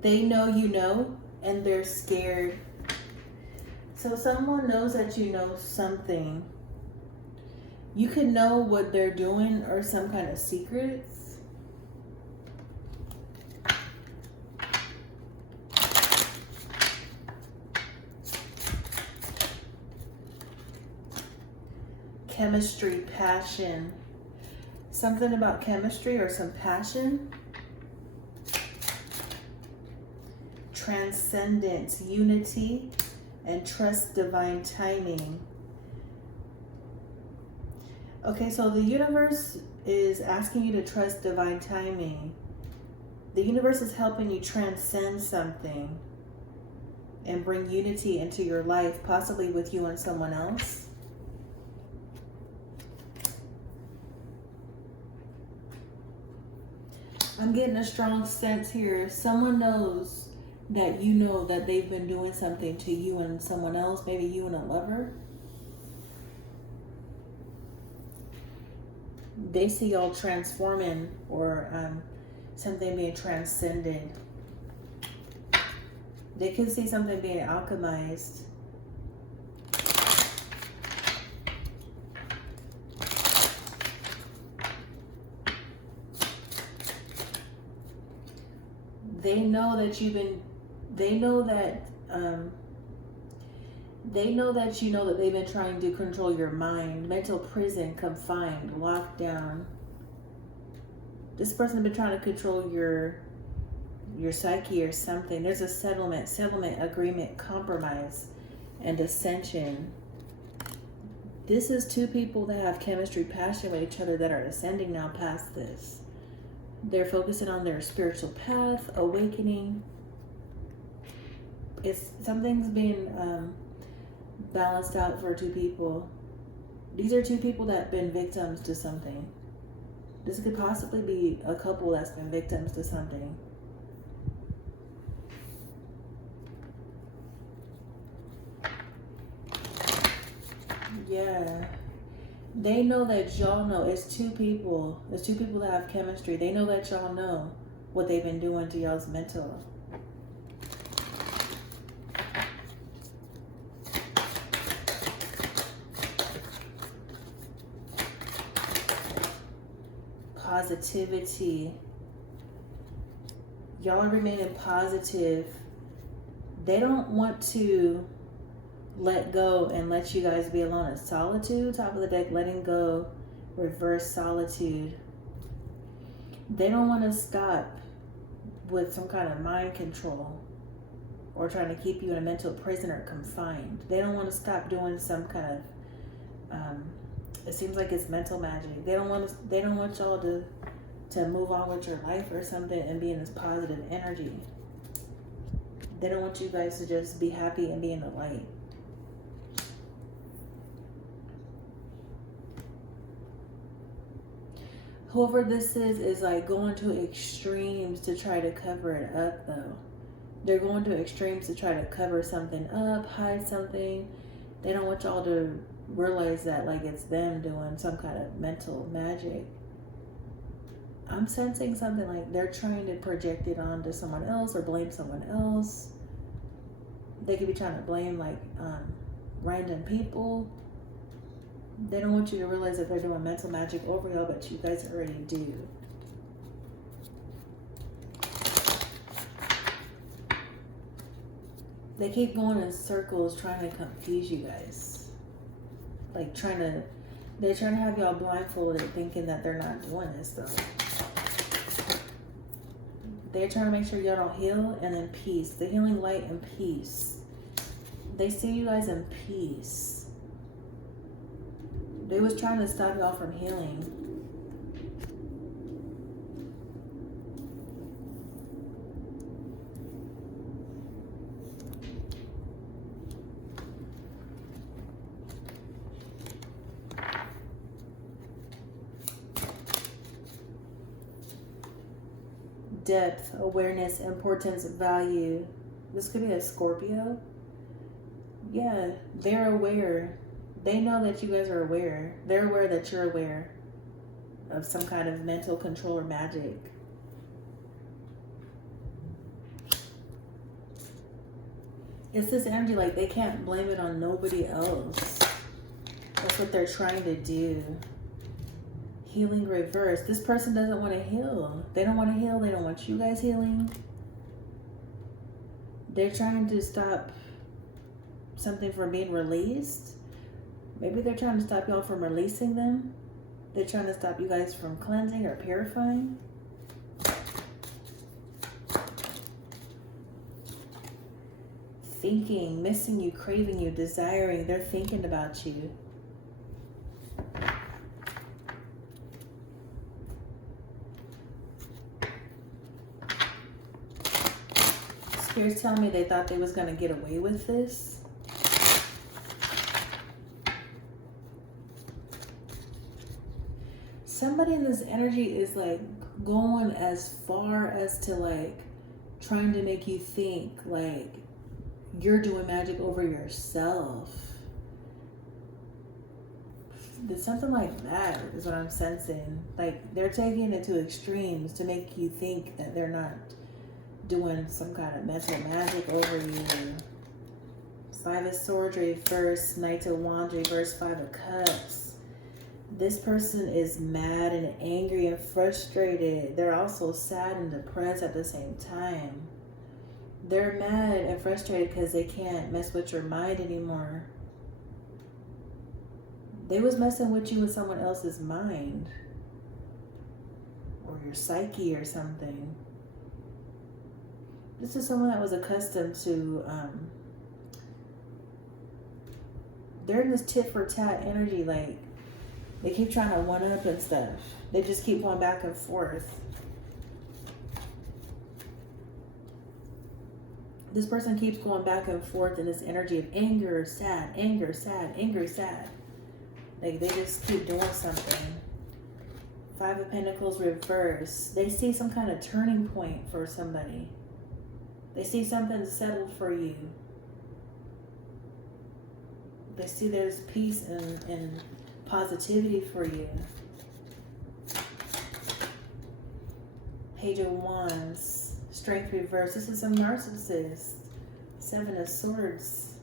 They know you know, and they're scared. So someone knows that you know something. You could know what they're doing or some kind of secrets. Chemistry, passion. Something about chemistry or some passion. Transcendence, unity, and trust divine timing. Okay, so the universe is asking you to trust divine timing. The universe is helping you transcend something and bring unity into your life, possibly with you and someone else. I'm getting a strong sense here. Someone knows that you know that they've been doing something to you and someone else, maybe you and a lover. They see y'all transforming or something being transcended. They can see something being alchemized. They know that you've been, they know that you know that they've been trying to control your mind, mental prison, confined, locked down. This person has been trying to control your psyche or something. There's a settlement agreement, compromise, and ascension. This is two people that have chemistry, passion with each other that are ascending now past this. They're focusing on their spiritual path, awakening. Something's being balanced out for two people. These are two people that have been victims to something. This could possibly be a couple that's been victims to something. Yeah. They know that y'all know. It's two people. It's two people that have chemistry. They know that y'all know what they've been doing to y'all's mental. Positivity. Y'all are remaining positive. They don't want to let go and let you guys be alone in solitude. Top of the deck, letting go, reverse solitude. They don't want to stop with some kind of mind control or trying to keep you in a mental prison or confined. They don't want to stop doing some kind of it seems like it's mental magic. They don't want y'all to move on with your life or something and be in this positive energy. They don't want you guys to just be happy and be in the light. Whoever this is like going to extremes to try to cover it up though. They're going to extremes to try to cover something up, hide something. They don't want y'all to realize that like it's them doing some kind of mental magic. I'm sensing something like they're trying to project it onto someone else or blame someone else. They could be trying to blame like random people. They don't want you to realize that they're doing mental magic over y'all, but you guys already do. They keep going in circles trying to confuse you guys. Like they're trying to have y'all blindfolded thinking that they're not doing this though. They're trying to make sure y'all don't heal and then peace. The healing light and peace. They see you guys in peace. They was trying to stop y'all from healing. Depth, awareness, importance, value. This could be a Scorpio. Yeah, they're aware. They know that you guys are aware. They're aware that you're aware of some kind of mental control or magic. It's this energy like they can't blame it on nobody else. That's what they're trying to do. Healing reverse. This person doesn't want to heal. They don't want to heal. They don't want you guys healing. They're trying to stop something from being released. Maybe they're trying to stop y'all from releasing them. They're trying to stop you guys from cleansing or purifying. Thinking, missing you, craving you, desiring. They're thinking about you. Spirits telling me they thought they was going to get away with this. Somebody in this energy is like going as far as to like trying to make you think like you're doing magic over yourself. There's something like that is what I'm sensing. Like they're taking it to extremes to make you think that they're not doing some kind of mental magic over you. 5 of Swords reverse, Knight of Wands reverse, 5 of Cups. This person is mad and angry and frustrated. They're also sad and depressed at the same time. They're mad and frustrated because they can't mess with your mind anymore. They was messing with you with someone else's mind. Or your psyche or something. This is someone that was accustomed to, they're in this tit for tat energy, like, they keep trying to one up and stuff. They just keep going back and forth. This person keeps going back and forth in this energy of anger, sad, anger, sad, angry, sad. Like, they just keep doing something. 5 of Pentacles reverse. They see some kind of turning point for somebody. They see something settled for you. They see there's peace and positivity for you. Page of Wands, Strength reverse. This is a narcissist. 7 of Swords.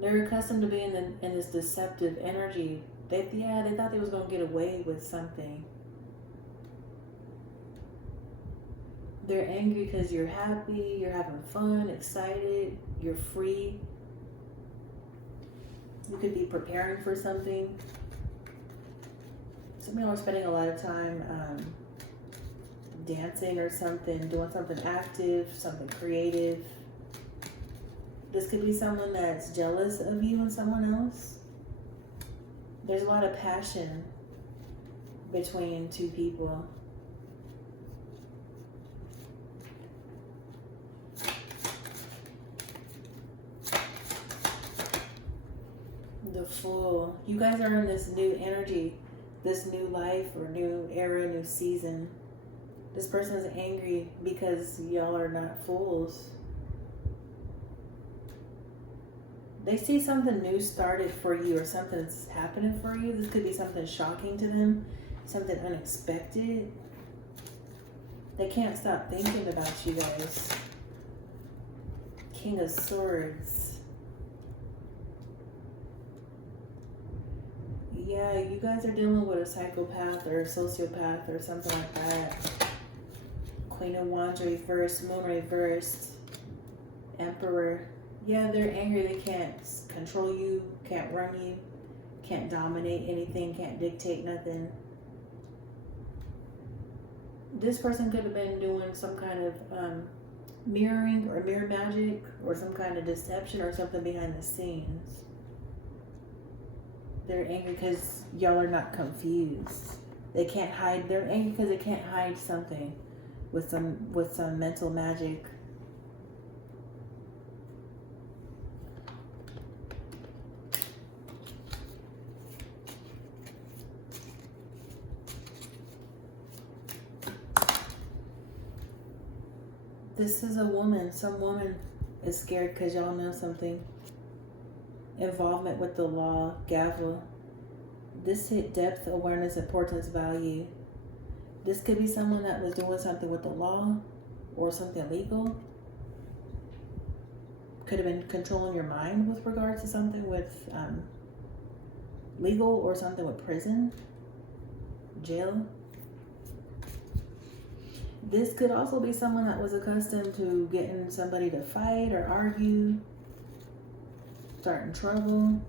They're accustomed to being in this deceptive energy. They thought they was going to get away with something. They're angry because you're happy, you're having fun, excited, you're free. You could be preparing for something. Some people are spending a lot of time dancing or something, doing something active, something creative. This could be someone that's jealous of you and someone else. There's a lot of passion between two people. The Fool. You guys are in this new energy, this new life or new era, new season. This person is angry because y'all are not fools. They see something new started for you or something's happening for you. This could be something shocking to them, something unexpected. They can't stop thinking about you guys. King of Swords. Yeah, you guys are dealing with a psychopath or a sociopath or something like that. Queen of Wands reversed, Moon reversed, Emperor. Yeah, they're angry. They can't control you, can't run you, can't dominate anything, can't dictate nothing. This person could have been doing some kind of mirroring or mirror magic or some kind of deception or something behind the scenes. They're angry because y'all are not confused. They can't hide. They're angry because they can't hide something with some mental magic. This is a woman. Some woman is scared because y'all know something. Involvement with the law, gavel. This hit depth, awareness, importance, value. This could be someone that was doing something with the law or something legal. could have been controlling your mind with regards to something with legal, or something with prison, jail. This could also be someone that was accustomed to getting somebody to fight or argue, starting trouble.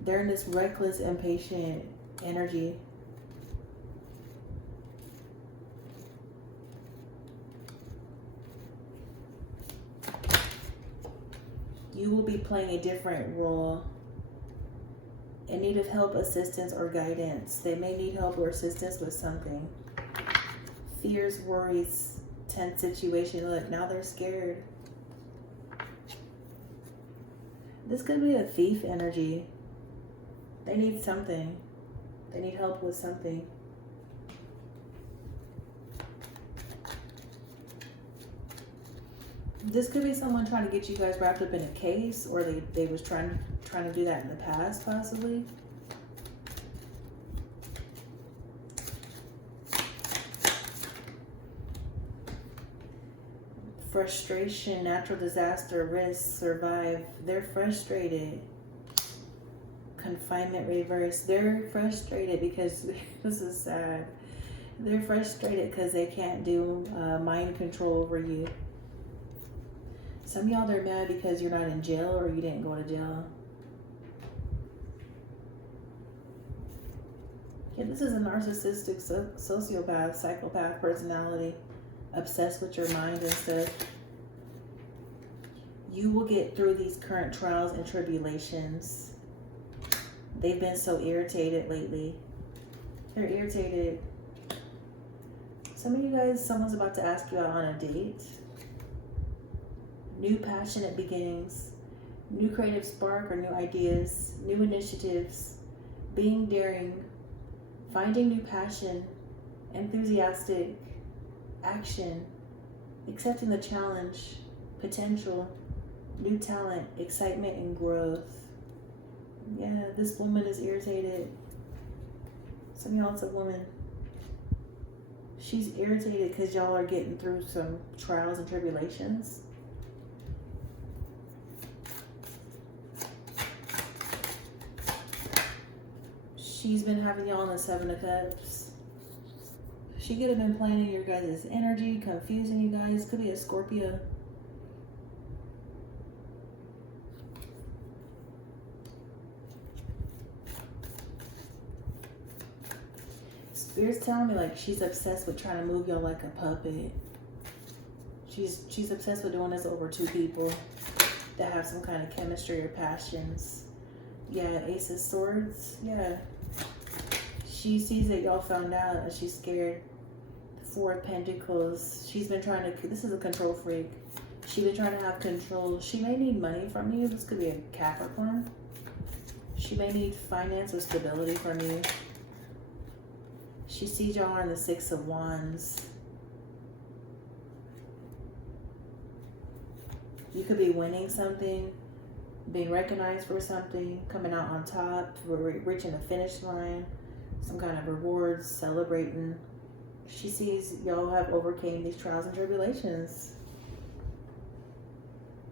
They're in this reckless, impatient energy. You will be playing a different role in need of help, assistance, or guidance. They may need help or assistance with something. Fears, worries, tense situation. Look, now they're scared. This could be a thief energy. They need something. They need help with something. This could be someone trying to get you guys wrapped up in a case, or they was trying to do that in the past, possibly. Frustration, natural disaster, risk, survive. They're frustrated. Confinement reverse. They're frustrated because this is sad. They're frustrated because they can't do mind control over you. Some of y'all, they're mad because you're not in jail or you didn't go to jail. Yeah, this is a narcissistic, sociopath, psychopath personality, obsessed with your mind and stuff. You will get through these current trials and tribulations. They've been so irritated lately. They're irritated. Some of you guys, someone's about to ask you out on a date. New passionate beginnings, new creative spark or new ideas, new initiatives, being daring, finding new passion, enthusiastic, action, accepting the challenge, potential, new talent, excitement, and growth. Yeah, this woman is irritated. Some of y'all, it's a woman. She's irritated because y'all are getting through some trials and tribulations. She's been having y'all in the Seven of Cups. She could have been planning your guys' energy, confusing you guys. Could be a Scorpio. Spirit's telling me like she's obsessed with trying to move y'all like a puppet. She's obsessed with doing this over two people that have some kind of chemistry or passions. Yeah, Ace of Swords. Yeah. She sees that y'all found out and she's scared. Four of Pentacles. She's been trying to, this is a control freak. She's been trying to have control. She may need money from you. This could be a Capricorn. She may need finance or stability from you. She sees y'all in the Six of Wands. You could be winning something, being recognized for something, coming out on top, reaching the finish line, some kind of rewards, celebrating. She sees y'all have overcame these trials and tribulations.